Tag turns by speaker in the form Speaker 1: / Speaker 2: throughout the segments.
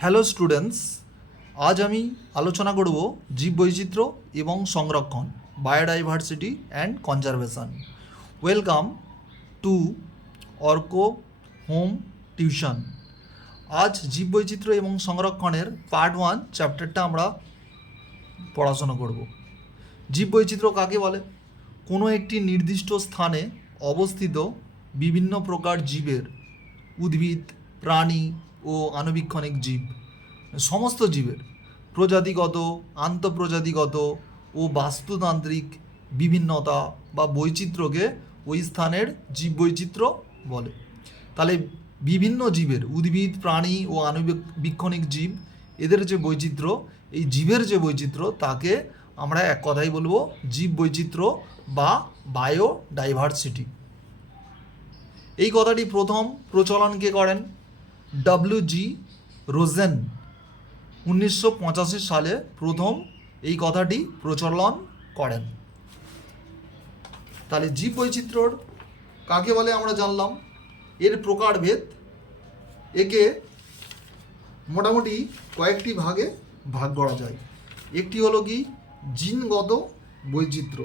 Speaker 1: Hello students আজ আমি আলোচনা করব জীব বৈচিত্র্য এবং সংরক্ষণ biodiversity and conservation welcome to Arka home tuition আজ জীব বৈচিত্র্য এবং সংরক্ষণের পার্ট ওয়ান চ্যাপ্টারটা আমরা পড়াশোনা করব। জীব বৈচিত্র্য কাকে বলে? কোনো একটি নির্দিষ্ট স্থানে অবস্থিত বিভিন্ন প্রকার জীবের উদ্ভিদ, প্রাণী ও আণুবীক্ষণিক জীব। সমস্ত জীবের, প্রজাতিগত, আন্তঃপ্রজাতিগত ও বাস্তুতান্ত্রিক বিভিন্নতা বা বৈচিত্র্যকে ওই স্থানের জীব বৈচিত্র্য বলে। তাহলে বিভিন্ন জীবের, উদ্ভিদ, প্রাণী ও আণুবীক্ষণিক জীব, এদের যে বৈচিত্র্য, এই জীবের যে বৈচিত্র্য, তাকে আমরা এক কথাই বলব জীব বৈচিত্র্য বা ডাইভার্সিটি এই কথাটি প্রথম প্রচলন কে করেন? ডাব্লিউ জি রোজেন উনিশশো পঁচাশি সালে প্রথম এই কথাটি প্রচলন করেন। তাহলে জীব বৈচিত্র্যর কাকে বলে আমরা জানলাম? এর প্রকারভেদ একে মোটামুটি কয়েকটি ভাগে ভাগ করা যায়। একটি হলো কি? জিনগত বৈচিত্র্য।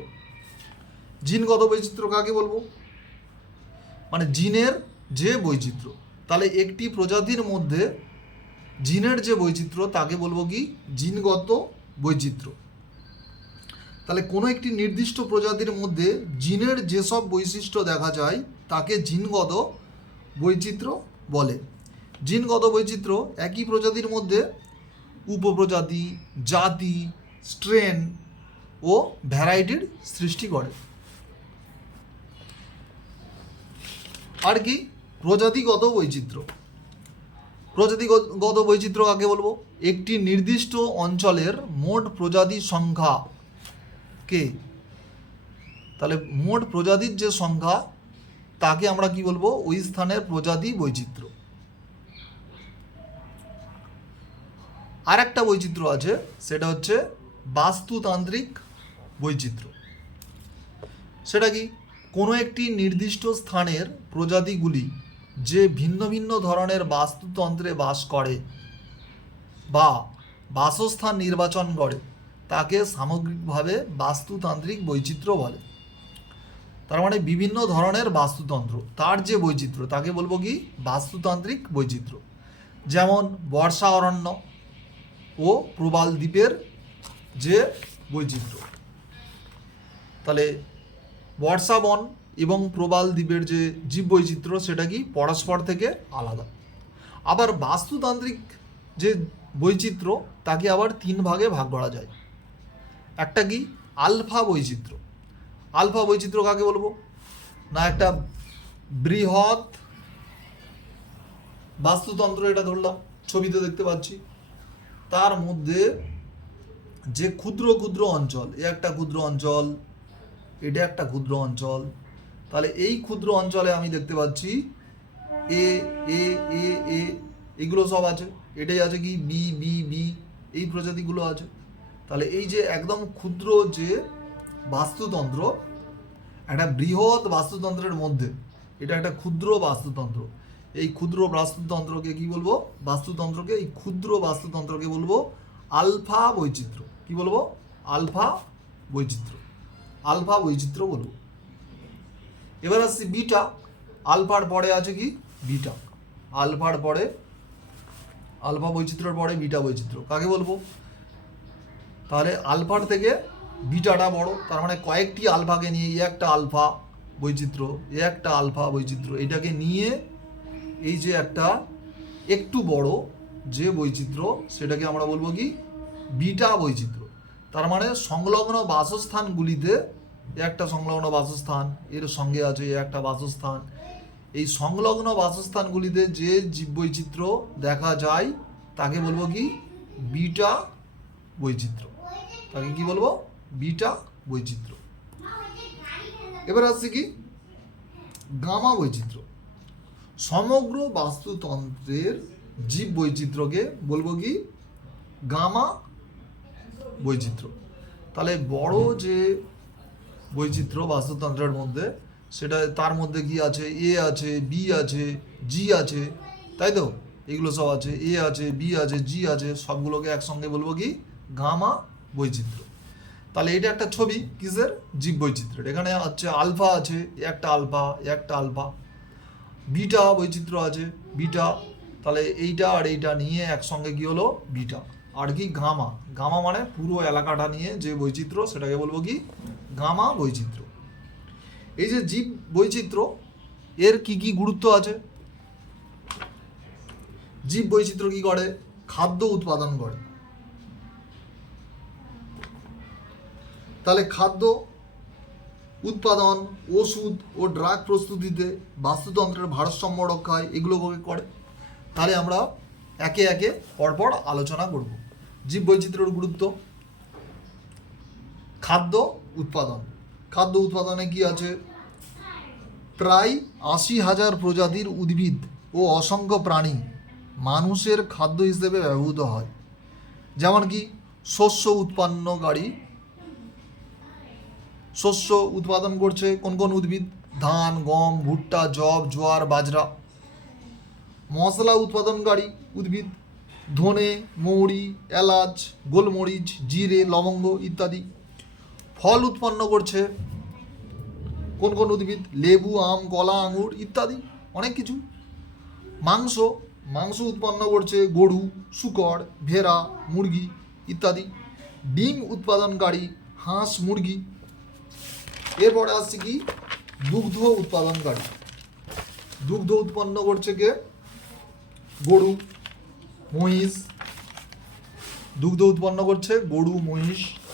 Speaker 1: জিনগত বৈচিত্র্য কাকে বলব? মানে জিনের যে বৈচিত্র্য। তাহলে একটি প্রজাতির মধ্যে জিনের যে বৈচিত্র্য, তাকে বলব কি? জিনগত বৈচিত্র্য। তাহলে কোনো একটি নির্দিষ্ট প্রজাতির মধ্যে জিনের যেসব বৈশিষ্ট্য দেখা যায়, তাকে জিনগত বৈচিত্র্য বলে। জিনগত বৈচিত্র্য একই প্রজাতির মধ্যে উপপ্রজাতি, জাতি, স্ট্রেন ও ভ্যারাইটির সৃষ্টি করে। আর কি? প্রজাতিগত বৈচিত্র্য। প্রজাতিগত বৈচিত্র্য কাকে বলব? একটি নির্দিষ্ট অঞ্চলের মোট প্রজাতির সংখ্যা কে? তাহলে মোট প্রজাতির যে সংখ্যা, তাকে আমরা কি বলব? ওই স্থানের প্রজাতি বৈচিত্র্য। আর একটা বৈচিত্র্য আছে, সেটা হচ্ছে বাস্তুতান্ত্রিক বৈচিত্র্য। সেটা কি? কোনো একটি নির্দিষ্ট স্থানের প্রজাতিগুলি যে ভিন্ন ভিন্ন ধরনের বাস্তুতন্ত্রে বাস করে বা বাসস্থান নির্বাচন করে, তাকে সামগ্রিকভাবে বাস্তুতান্ত্রিক বৈচিত্র্য বলে। তার মানে বিভিন্ন ধরনের বাস্তুতন্ত্র, তার যে বৈচিত্র্য, তাকে বলব কি? বাস্তুতান্ত্রিক বৈচিত্র্য। যেমন বর্ষা অরণ্য ও প্রবাল দ্বীপের যে বৈচিত্র্য। তাহলে বর্ষা বন এবং প্রবাল দ্বীপের যে জীব বৈচিত্র্য সেটা কি পরস্পর থেকে আলাদা। আবার বাস্তুতান্ত্রিক যে বৈচিত্র্য, তাকে আবার তিন ভাগে ভাগ করা যায়। একটা কি আলফা বৈচিত্র্য। আলফা বৈচিত্র্য কাকে বলব? না, একটা বৃহৎ বাস্তুতন্ত্র এটা ধরলাম, ছবিতে দেখতে পাচ্ছি। তার মধ্যে যে ক্ষুদ্র ক্ষুদ্র অঞ্চল, এ একটা ক্ষুদ্র অঞ্চল, এটা একটা ক্ষুদ্র অঞ্চল তাহলে এই ক্ষুদ্র অঞ্চলে আমি দেখতে পাচ্ছি এ এ এ এ, এগুলো সব আছে। এটাই আছে কি? বি বি বি, এই প্রজাতিগুলো আছে। তাহলে এই যে একদম ক্ষুদ্র যে বাস্তুতন্ত্র, একটা বৃহৎ বাস্তুতন্ত্রের মধ্যে, এটা একটা ক্ষুদ্র বাস্তুতন্ত্র। এই ক্ষুদ্র বাস্তুতন্ত্রকে কি বলব? বাস্তুতন্ত্রকে, এই ক্ষুদ্র বাস্তুতন্ত্রকে বলব আলফা বৈচিত্র্য। কি বলব? আলফা বৈচিত্র্য। আলফা বৈচিত্র্য বলব। এবার আসছি বিটা। আলফার পরে আছে কি? বিটা। আলফার পরে আলফা বৈচিত্র্যের পরে বিটা বৈচিত্র্য। কাকে বলব? তাহলে আলফার থেকে বিটাটা বড়। তার মানে কয়েকটি আলফাকে নিয়ে এই একটা আলফা বৈচিত্র্য, এ একটা আলফা বৈচিত্র্য। এটাকে নিয়ে এই যে একটা একটু বড় যে বৈচিত্র্য, সেটাকে আমরা বলব কি? বিটা বৈচিত্র্য। তার মানে সংলগ্ন বাসস্থানগুলিতে একটা সংলগ্ন বাসস্থান, এর সঙ্গে আছে একটা বাসস্থান। এই সংলগ্ন বাসস্থানগুলিতে যে জীববৈচিত্র্য দেখা যায়, তাকে বলব কি? বিটা বৈচিত্র্য। তাকে কি বলব? বিটা বৈচিত্র্য। এবার আসছে কি? গামা বৈচিত্র্য। সমগ্র বাস্তুতন্ত্রের জীব বৈচিত্র্যকে বলব কি? গামা বৈচিত্র্য। তাহলে বড় যে বৈচিত্র্য বাস্তুতন্ত্রের মধ্যে। সেটা তার মধ্যে কি আছে? এ আছে বি আছে জি আছে। তাই তো? এগুলো সব আছে। এ আছে বি আছে জি আছে। সবগুলোকে একসঙ্গে বলব কি? গামা বৈচিত্র্য। তাহলে এটা একটা ছবি কিসের? জীব বৈচিত্র্যের। এখানে হচ্ছে আলফা আছে, একটা আলফা একটা আলফা। বিটা বৈচিত্র্য আছে, বিটা। তাহলে এইটা আর এইটা নিয়ে একসঙ্গে কি হলো? বিটা। আর কি? গামা। গামা মানে পুরো এলাকাটা নিয়ে যে বৈচিত্র্য, সেটাকে বলব কি? গামা বৈচিত্র্য। এই যে জীব বৈচিত্র্য, এর কি কি গুরুত্ব আছে? জীব বৈচিত্র্য কি করে? খাদ্য উৎপাদন করে। তাহলে খাদ্য উৎপাদন, ওষুধ ও ড্রাগ প্রস্তুতিতে বাস্তুতন্ত্রের ভারসাম্য রক্ষায় এগুলো করে? তাহলে আমরা একে একে পরপর আলোচনা করব। জীব বৈচিত্র্যের গুরুত্ব, খাদ্য উৎপাদন। খাদ্য উৎপাদনে কি আছে? প্রায় আশি হাজার প্রজাতির উদ্ভিদ ও অসংখ্য প্রাণী মানুষের খাদ্য হিসেবে ব্যবহৃত হয়। যেমন কি, শস্য উৎপন্নকারী শস্য উৎপাদন করছে কোন কোন উদ্ভিদ? ধান, গম, ভুট্টা জব জোয়ার, বাজরা। মশলা উৎপাদনকারী উদ্ভিদ ধনে, মৌরি, এলাচ, গোলমরিচ, জিরে, লবঙ্গ ইত্যাদি। ফল উৎপন্ন করছে। কোন কোন উদ্ভিদ? লেবু, আম, কলা, আঙুর ইত্যাদি, অনেক কিছু। মাংস মাংস উৎপন্ন করছে গরু, শুকর, ভেড়া, মুরগি ইত্যাদি। ডিম উৎপাদনকারী হাঁস, মুরগি। এরপরে আসছে কি? দুগ্ধ উৎপাদনকারী। দুগ্ধ উৎপন্ন করছে কে? গরু, মহিষ। দুগ্ধ উৎপন্ন করছে গরু, মহিষ।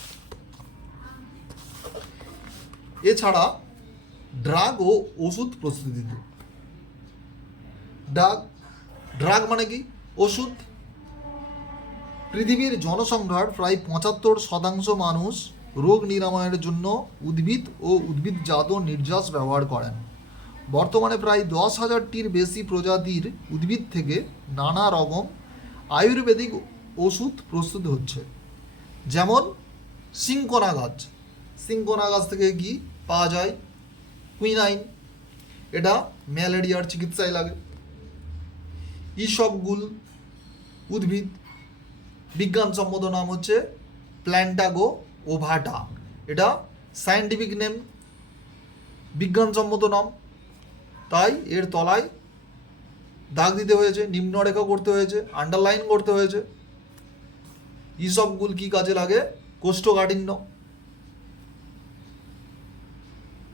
Speaker 1: এছাড়া ড্রাগ ও ওষুধ প্রস্তুতিতে ড্রাগ ড্রাগ মানে কি? ওষুধ। পৃথিবীর জনসংখ্যার প্রায় পঁচাত্তর শতাংশ মানুষ রোগ নিরাময়ের জন্য উদ্ভিদ ও উদ্ভিদজাত নির্যাস ব্যবহার করেন। বর্তমানে প্রায় দশ হাজারটির বেশি প্রজাতির উদ্ভিদ থেকে নানা রকম আয়ুর্বেদিক ওষুধ প্রস্তুত হচ্ছে। যেমন সিঙ্কোনা গাছ। সিঙ্কোনা গাছ থেকে কি? পাওয়া যায়। কুইনাইন, এটা ম্যালেরিয়ার চিকিৎসায় লাগে। ইসবগুল উদ্ভিদ, বিজ্ঞানসম্মত নাম হচ্ছে প্ল্যান্টাগো ওভাটা। এটা সায়েন্টিফিক নেম বিজ্ঞানসম্মত নাম। তাই এর তলায় দাগ দিতে হয়েছে, নিম্নরেখা করতে হয়েছে আন্ডারলাইন করতে হয়েছে। ইসবগুল কি কাজে লাগে? কোষ্ঠকাঠিন্য।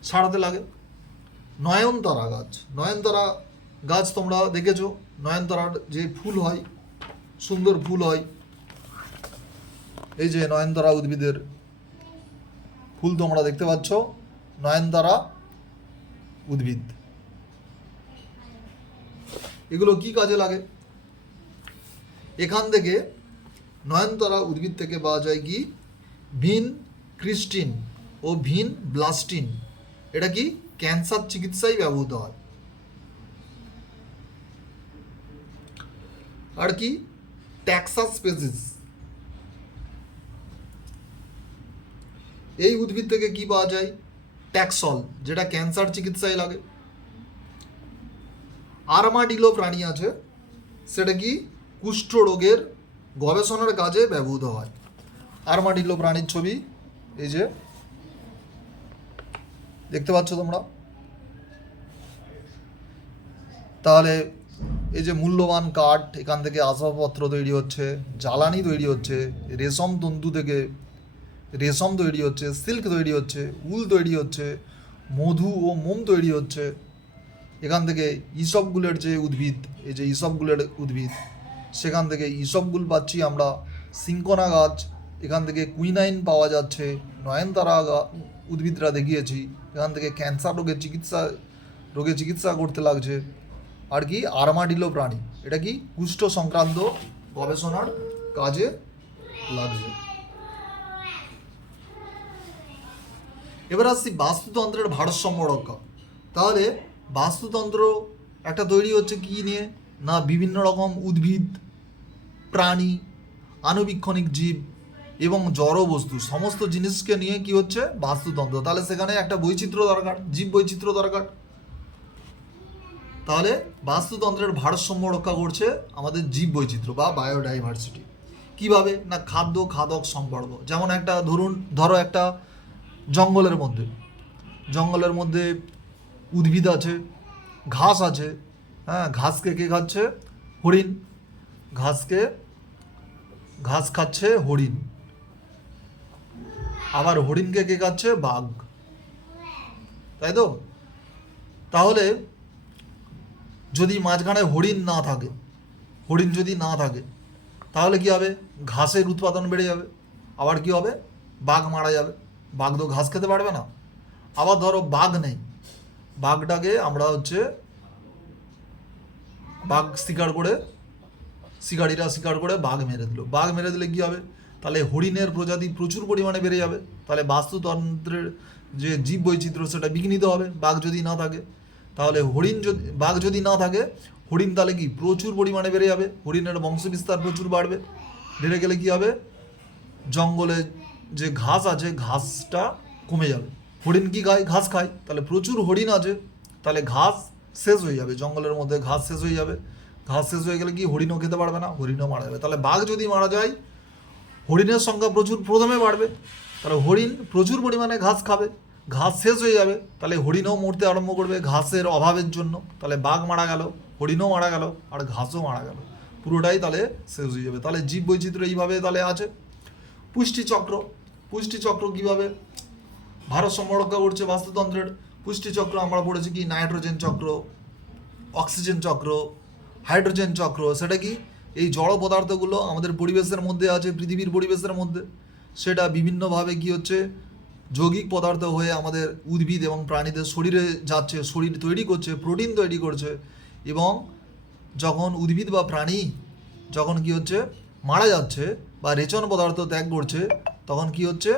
Speaker 1: সারাতে লাগে। নয়নতারা গাছ। নয়নতারা গাছ তোমরা দেখেছ। নয়নতারার যে ফুল হয়, সুন্দর ফুল হয়, এই যে নয়নতারা উদ্ভিদের ফুল তোমরা দেখতে পাচ্ছ, নয়নতারা উদ্ভিদ। এগুলো কি কাজে লাগে? এখান থেকে নয়নতারা উদ্ভিদ থেকে পাওয়া যায় কি? ভিন ক্রিস্টিন ও ভিন ব্লাস্টিন। এটা কি? ক্যান্সার চিকিৎসায় ব্যবহৃত হয়। আর কি? ট্যাক্সাস স্পেসিস এই উদ্ভিদ থেকে কি পাওয়া যায়? ট্যাক্সল যেটা ক্যান্সার চিকিৎসায় লাগে। আরমাডিলো প্রাণী আছে। সেটা কি? কুষ্ঠ রোগের গবেষণার কাজে ব্যবহৃত হয়। আরমাডিলো প্রাণীর ছবি, এই যে দেখতে পাচ্ছ তোমরা? তাহলে এই যে মূল্যবান কাঠ এখান থেকে আসবাবপত্র তৈরি হচ্ছে, জ্বালানি তৈরি হচ্ছে, রেশম তন্তু থেকে রেশম তৈরি হচ্ছে সিল্ক তৈরি হচ্ছে উল তৈরি হচ্ছে, মধু ও মোম তৈরি হচ্ছে। এখান থেকে ইসবগুলের যে উদ্ভিদ, এই যে ইসবগুলের উদ্ভিদ, সেখান থেকে ইসবগুল পাচ্ছি আমরা। সিঙ্কোনা গাছ, এখান থেকে কুইনাইন পাওয়া যাচ্ছে, নয়নতারা উদ্ভিদরা দেখিয়েছি এখান থেকে ক্যান্সার রোগের চিকিৎসা রোগের চিকিৎসা করতে লাগছে। আর কি? আরমাডিলো প্রাণী। এটা কি? কুষ্ঠ সংক্রান্ত গবেষণার কাজে লাগছে। এবার আসছি বাস্তুতন্ত্রের ভারসাম্য রক্ষা। তাহলে বাস্তুতন্ত্র একটা তৈরি হচ্ছে কি নিয়ে? না, বিভিন্ন রকম উদ্ভিদ, প্রাণী, আণুবীক্ষণিক জীব এবং জড় বস্তু, সমস্ত জিনিসকে নিয়ে কি হচ্ছে? বাস্তুতন্ত্র। তাহলে সেখানে একটা বৈচিত্র্য দরকার, জীব বৈচিত্র্য দরকার। তাহলে বাস্তুতন্ত্রের ভারসাম্য রক্ষা করছে আমাদের জীব বৈচিত্র্য বা বায়োডাইভার্সিটি। কীভাবে? না খাদ্য, খাদক সম্পর্ক। যেমন একটা, ধরুন, ধরো একটা জঙ্গলের মধ্যে। জঙ্গলের মধ্যে উদ্ভিদ আছে, ঘাস আছে হ্যাঁ ঘাসকে কে খাচ্ছে? হরিণ। ঘাসকে, ঘাস খাচ্ছে হরিণ। আবার হরিণকে কে খাচ্ছে বাঘ। তাই তো? তাহলে যদি মাঝখানে হরিণ না থাকে, হরিণ যদি না থাকে, তাহলে কি হবে? ঘাসের উৎপাদন বেড়ে যাবে। আবার কি হবে? বাঘ মারা যাবে। বাঘ তো ঘাস খেতে পারবে না। আবার ধরো বাঘ নেই। বাঘটাকে আমরা হচ্ছে বাঘ শিকার করে, শিকারীরা শিকার করে বাঘ মেরে দিল। বাঘ মেরে দিলে কি হবে? তাহলে হরিণের প্রজাতি প্রচুর পরিমাণে বেড়ে যাবে। তাহলে বাস্তুতন্ত্রের যে জীব বৈচিত্র্য সেটা বিঘ্নিত হবে, বাঘ যদি না থাকে। তাহলে হরিণ যদি, বাঘ যদি না থাকে, হরিণ তাহলে কি প্রচুর পরিমাণে বেড়ে যাবে, হরিণের বংশবিস্তার প্রচুর বাড়বে। বেড়ে গেলে কি হবে? জঙ্গলে যে ঘাস আছে, ঘাসটা কমে যাবে। হরিণ কি খায়? ঘাস খায়। তাহলে প্রচুর হরিণ আছে, তাহলে ঘাস শেষ হয়ে যাবে, জঙ্গলের মধ্যে ঘাস শেষ হয়ে যাবে। ঘাস শেষ হয়ে গেলে কি হরিণও খেতে পারবে না, হরিণও মারা যাবে। তাহলে বাঘ যদি মারা যায় হরিণের সংখ্যা প্রচুর, প্রথমে বাড়বে। তাহলে হরিণ প্রচুর পরিমাণে ঘাস খাবে, ঘাস শেষ হয়ে যাবে। তাহলে হরিণও মরতে আরম্ভ করবে ঘাসের অভাবের জন্য। তাহলে বাঘ মারা গেল, হরিণও মারা গেল, আর ঘাসও মারা গেল। পুরোটাই তাহলে শেষ হয়ে যাবে। তাহলে জীব বৈচিত্র্য এইভাবে তাহলে আছে। পুষ্টি চক্র পুষ্টি চক্র কীভাবে? ভারসাম্য রক্ষা করছে বাস্তুতন্ত্রের। পুষ্টি চক্র আমরা পড়েছি কি? নাইট্রোজেন চক্র, অক্সিজেন চক্র, হাইড্রোজেন চক্র। সেটা কি? এই জড় পদার্থগুলো আমাদের পরিবেশের মধ্যে আছে, পৃথিবীর পরিবেশের মধ্যে। সেটা বিভিন্নভাবে কি হচ্ছে? যৌগিক পদার্থ হয়ে আমাদের উদ্ভিদ এবং প্রাণীদের শরীরে যাচ্ছে, শরীর তৈরি করছে, প্রোটিন তৈরি করছে এবং যখন উদ্ভিদ বা প্রাণী যখন কি হচ্ছে? মারা যাচ্ছে বা রেচন পদার্থ ত্যাগ করছে, তখন কি হচ্ছে?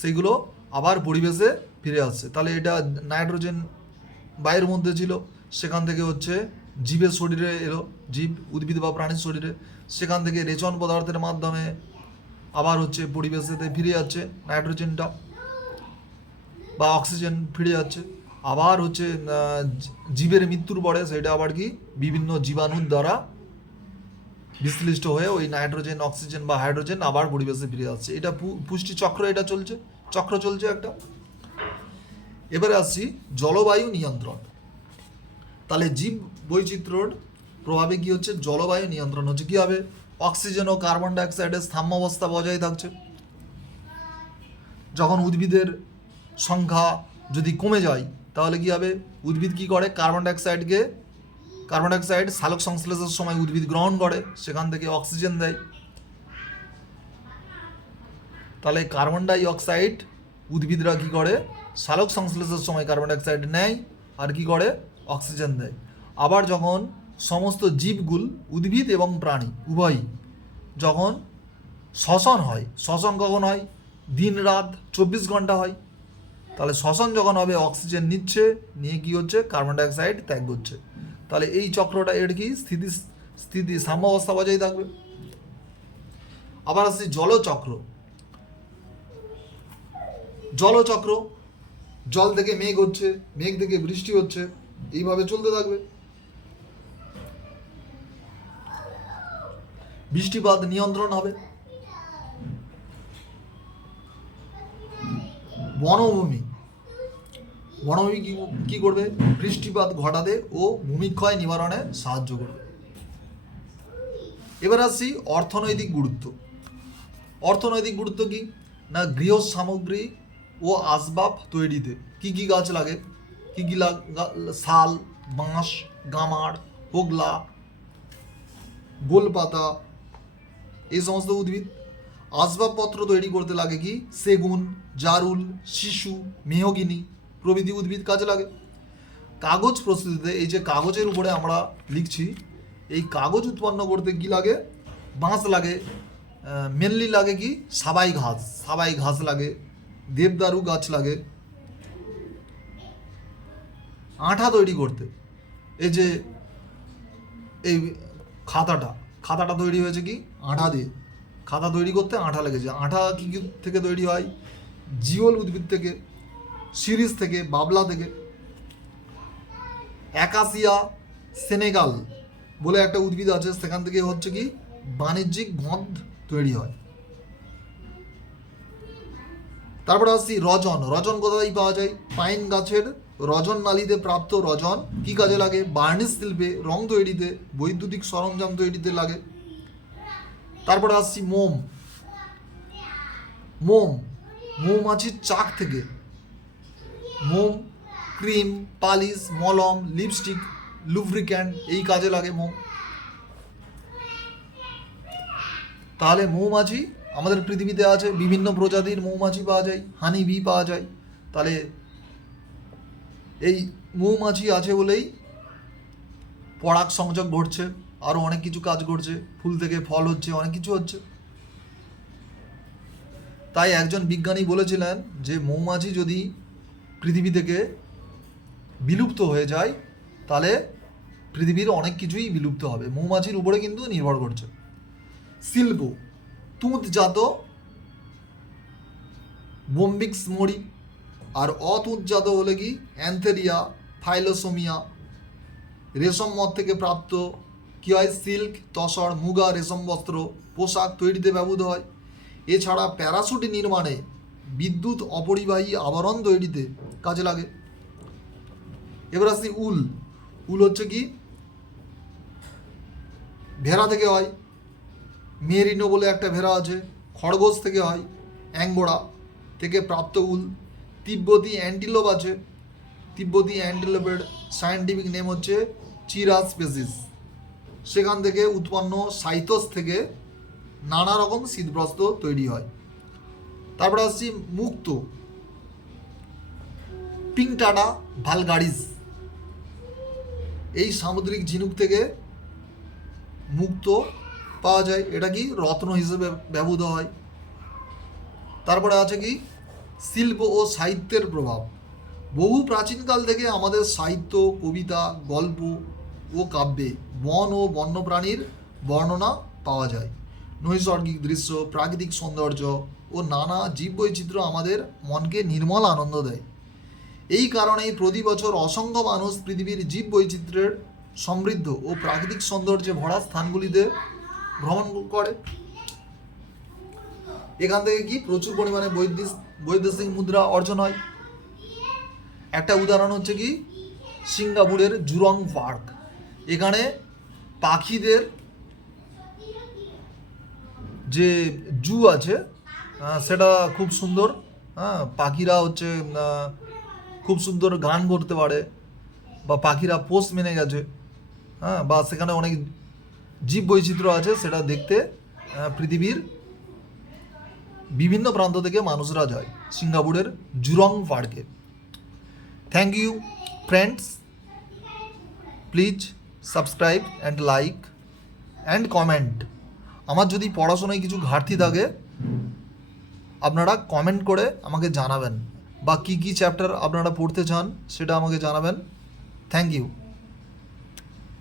Speaker 1: সেগুলো আবার পরিবেশে ফিরে আসছে। তাহলে এটা নাইট্রোজেন বায়ুর মধ্যে ছিল, সেখান থেকে হচ্ছে জীবের শরীরে এলো, জীব উদ্ভিদ বা প্রাণীর শরীরে, সেখান থেকে রেচন পদার্থের মাধ্যমে আবার হচ্ছে পরিবেশেতে ফিরে যাচ্ছে, নাইট্রোজেনটা বা অক্সিজেন ফিরে যাচ্ছে। আবার হচ্ছে জীবের মৃত্যুর পরে সেটা আবার কি? বিভিন্ন জীবাণুর দ্বারা বিশ্লিষ্ট হয়ে ওই নাইট্রোজেন, অক্সিজেন বা হাইড্রোজেন আবার পরিবেশে ফিরে যাচ্ছে। এটা পুষ্টি চক্র, এটা চলছে, চক্র চলছে একটা। এবারে আসছি জলবায়ু নিয়ন্ত্রণ। তাহলে জীব বৈচিত্র্যর প্রভাবে কি হচ্ছে? জলবায়ু নিয়ন্ত্রণ হচ্ছে। কি হবে? অক্সিজেন ও কার্বন ডাইঅক্সাইডের সাম্যাবস্থা বজায় থাকছে। যখন উদ্ভিদের সংখ্যা যদি কমে যায়, তাহলে কি হবে? উদ্ভিদ কি করে? কার্বন ডাইঅক্সাইডকে, কার্বন ডাইঅক্সাইড সালোক সংশ্লেষের সময় উদ্ভিদ গ্রহণ করে, সেখান থেকে অক্সিজেন দেয়। তাহলে কার্বন ডাই অক্সাইড উদ্ভিদরা কি করে? সালোক সংশ্লেষের সময় কার্বন ডাইঅক্সাইড নেয়। আর কি করে? অক্সিজেন দেয়। আবার যখন সমস্ত জীবগুল উদ্ভিদ এবং প্রাণী উভয়ই যখন শ্বসন হয়, শ্বসন কখন হয়? দিন রাত চব্বিশ ঘণ্টা হয়। তাহলে শ্বসন যখন হবে, অক্সিজেন নিচ্ছে, নিয়ে কি হচ্ছে? কার্বন ডাইঅক্সাইড ত্যাগ করছে। তাহলে এই চক্রটা এর কি? স্থিতি স্থিতি সাম্যাবস্থা বজায় থাকবে। আবার আসছি জলচক্র। জলচক্র, জল থেকে মেঘ হচ্ছে, মেঘ থেকে বৃষ্টি হচ্ছে। এইভাবে চলতে থাকবে। বৃষ্টিপাত নিয়ন্ত্রণ হবে। বনভূমি। বনভূমি কি করবে? বৃষ্টিপাত ঘটাতে ও ভূমিক্ষয় নিবারণে সাহায্য করবে। এবার আসছি অর্থনৈতিক গুরুত্ব। অর্থনৈতিক গুরুত্ব কি? না গৃহ সামগ্রী ও আসবাব তৈরিতে। কি কি গাছ লাগে? কি কি শাল বাঁশ, গামার, হোগলা, গোলপাতা, এই সমস্ত উদ্ভিদ আসবাবপত্র তৈরি করতে লাগে কি? সেগুন, জারুল, শিশু, মেহগিনি প্রভৃতি উদ্ভিদ কাজে লাগে। কাগজ প্রস্তুতিতে এই যে কাগজের উপরে আমরা লিখছি, এই কাগজ উৎপন্ন করতে কি লাগে? বাঁশ লাগে মেনলি লাগে কি? সাবাই ঘাস সাবাই ঘাস লাগে, দেবদারু গাছ লাগে। আঠা তৈরি করতে। এই যে, এই খাতাটা খাতাটা তৈরি হয়েছে কি? আঠা দিয়ে। খাতা তৈরি করতে আঠা লেগেছে। আঠা কি থেকে তৈরি হয়? জিওল উদ্ভিদ থেকে, সিরিজ থেকে, বাবলা থেকে। অ্যাকাসিয়া, সেনেগাল বলে একটা উদ্ভিদ আছে। সেখান থেকে হচ্ছে কি? বাণিজ্যিক গন্ধ তৈরি হয়। তারপরে আসছি রজন। রজন কোথায় পাওয়া যায়? পাইন গাছের রজন নালীতে প্রাপ্ত রজন কি কাজে লাগে? বার্নিশ শিল্পে, রং তৈরিতে, বৈদ্যুতিক সরঞ্জাম তৈরিতে লাগে। তারপরে আসছি মোম। মোম, মৌমাছির চাক থেকে। মোম, ক্রিম, পালিশ, মলম, লিপস্টিক, লুব্রিক্যান্ট, এই কাজে লাগে মোম। তাহলে মৌমাছি আমাদের পৃথিবীতে আছে, বিভিন্ন প্রজাতির মৌমাছি পাওয়া যায় হানি বি পাওয়া যায়। তাহলে এই মৌমাছি আছে বলেই পরাগ সংযোগ ঘটছে আরও অনেক কিছু কাজ করছে, ফুল থেকে ফল হচ্ছে, অনেক কিছু হচ্ছে। তাই একজন বিজ্ঞানী বলেছিলেন যে মৌমাছি যদি পৃথিবী থেকে বিলুপ্ত হয়ে যায়, তাহলে পৃথিবীর অনেক কিছুই বিলুপ্ত হবে। মৌমাছির উপরে কিন্তু নির্ভর করছে। শিল্প তুঁতজাত, বোম্বিক্স মরি। আর অতুঁতজাত হলে কি? অ্যান্থেরিয়া ফাইলোসোমিয়া রেশম মদ থেকে প্রাপ্ত কী হয়? সিল্ক তসর মুগা, রেশম বস্ত্র, পোশাক তৈরিতে ব্যবহৃত হয়। এছাড়া প্যারাসুট নির্মাণে বিদ্যুৎ অপরিবাহী আবরণ তৈরিতে কাজে লাগে। এবার আসছি উল। উল হচ্ছে কি? ভেড়া থেকে হয়। মেরিনো বলে একটা ভেড়া আছে। খরগোশ থেকে হয়। অ্যাঙ্গোড়া থেকে প্রাপ্ত উল। তিব্বতী অ্যান্টিলোপ আছে। তিব্বতী অ্যান্টিলোপের সায়েন্টিফিক নেম হচ্ছে চিরা স্পেসিস সেখান থেকে উৎপন্ন সাইটোস থেকে নানা রকম শীতবস্ত্র তৈরি হয়। তারপরে আসছি মুক্ত। Pinctada vulgaris. এই সামুদ্রিক ঝিনুক থেকে মুক্ত পাওয়া যায়। এটা কি রত্ন হিসেবে ব্যবহৃত হয়? তারপরে আছে কি শিল্প ও সাহিত্যের প্রভাব। বহু প্রাচীনকাল থেকে আমাদের সাহিত্য, কবিতা, গল্প ও কাব্যে বন ও বন্যপ্রাণীর বর্ণনা পাওয়া যায়। নৈসর্গিক দৃশ্য, প্রাকৃতিক সৌন্দর্য ও নানা জীববৈচিত্র্য আমাদের মনকে নির্মল আনন্দ দেয়। এই কারণেই প্রতি বছর অসংখ্য মানুষ পৃথিবীর জীব বৈচিত্র্যের সমৃদ্ধ ও প্রাকৃতিক সৌন্দর্যে ভরা স্থানগুলিতে ভ্রমণ করে। এখান থেকে কি প্রচুর পরিমাণে বৈদেশিক বৈদেশিক মুদ্রা অর্জন হয়। একটা উদাহরণ হচ্ছে কি? সিঙ্গাপুরের জুরং পার্ক। এখানে পাখিদের যে জু আছে সেটা খুব সুন্দর হ্যাঁ পাখিরা হচ্ছে খুব সুন্দর গান করতে পারে বা পাখিরা পোস্ট মেনে গেছে হ্যাঁ বা সেখানে অনেক জীব বৈচিত্র্য আছে, সেটা দেখতে পৃথিবীর বিভিন্ন প্রান্ত থেকে মানুষরা যায়, সিঙ্গাপুরের জুরং পার্কে। Thank you friends please subscribe and like and comment আমার যদি পড়াশোনায় কিছু ঘাটতি থাকে, আপনারা কমেন্ট করে আমাকে জানাবেন। বা কী কী চ্যাপ্টার আপনারা পড়তে চান, সেটা আমাকে জানাবেন। Thank you